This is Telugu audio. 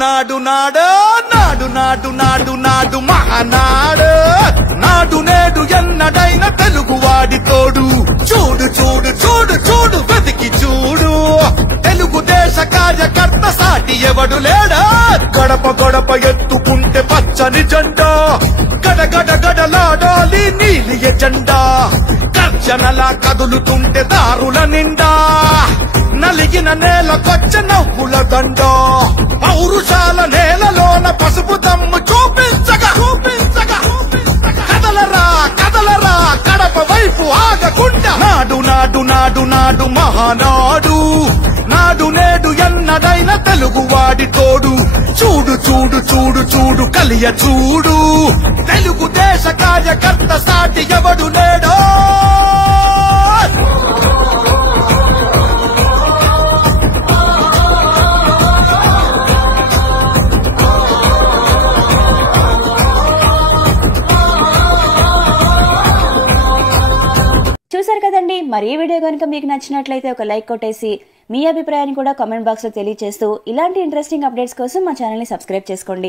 నాడు నాడు నాడు నాడు నాడు నాడు మహానాడు నాడు నేడు ఎన్నడైన తెలుగువాడి తోడు చూడు చూడు చూడు చూడు వెతికి చూడు తెలుగుదేశ కార్యకర్త సాటి ఎవడు లేడా గడప గడప ఎత్తుకుంటే పచ్చని జెండా గడగడ గడలాడాలి నీలి ఎజెండా గర్జనలా కదులుతుంటే దారుల నిండా నలిగిన నేలకొచ్చ నవ్వుల దండ పౌరుషాల నేలలోన పసుపు దమ్ము చూపించగా చూపించగా కదలరా కదలరా కడప వైపు ఆగకుండా నాడు నాడు నాడు నాడు మహానాడు నాడు నేడు ఎన్నడైన తెలుగువాడి తోడు చూడు చూడు చూడు చూడు కలియ చూడు తెలుగుదేశ కార్యకర్త సాటి ఎవడు లేడో చూసారు కదండి. మరి ఈ వీడియో కనుక మీకు నచ్చినట్లయితే ఒక లైక్ కొట్టేసి మీ అభిప్రాయాన్ని కూడా కామెంట్ బాక్స్ లో తెలియజేస్తూ ఇలాంటి ఇంట్రెస్టింగ్ అప్డేట్స్ కోసం మా ఛానల్ ని సబ్స్క్రైబ్ చేసుకోండి.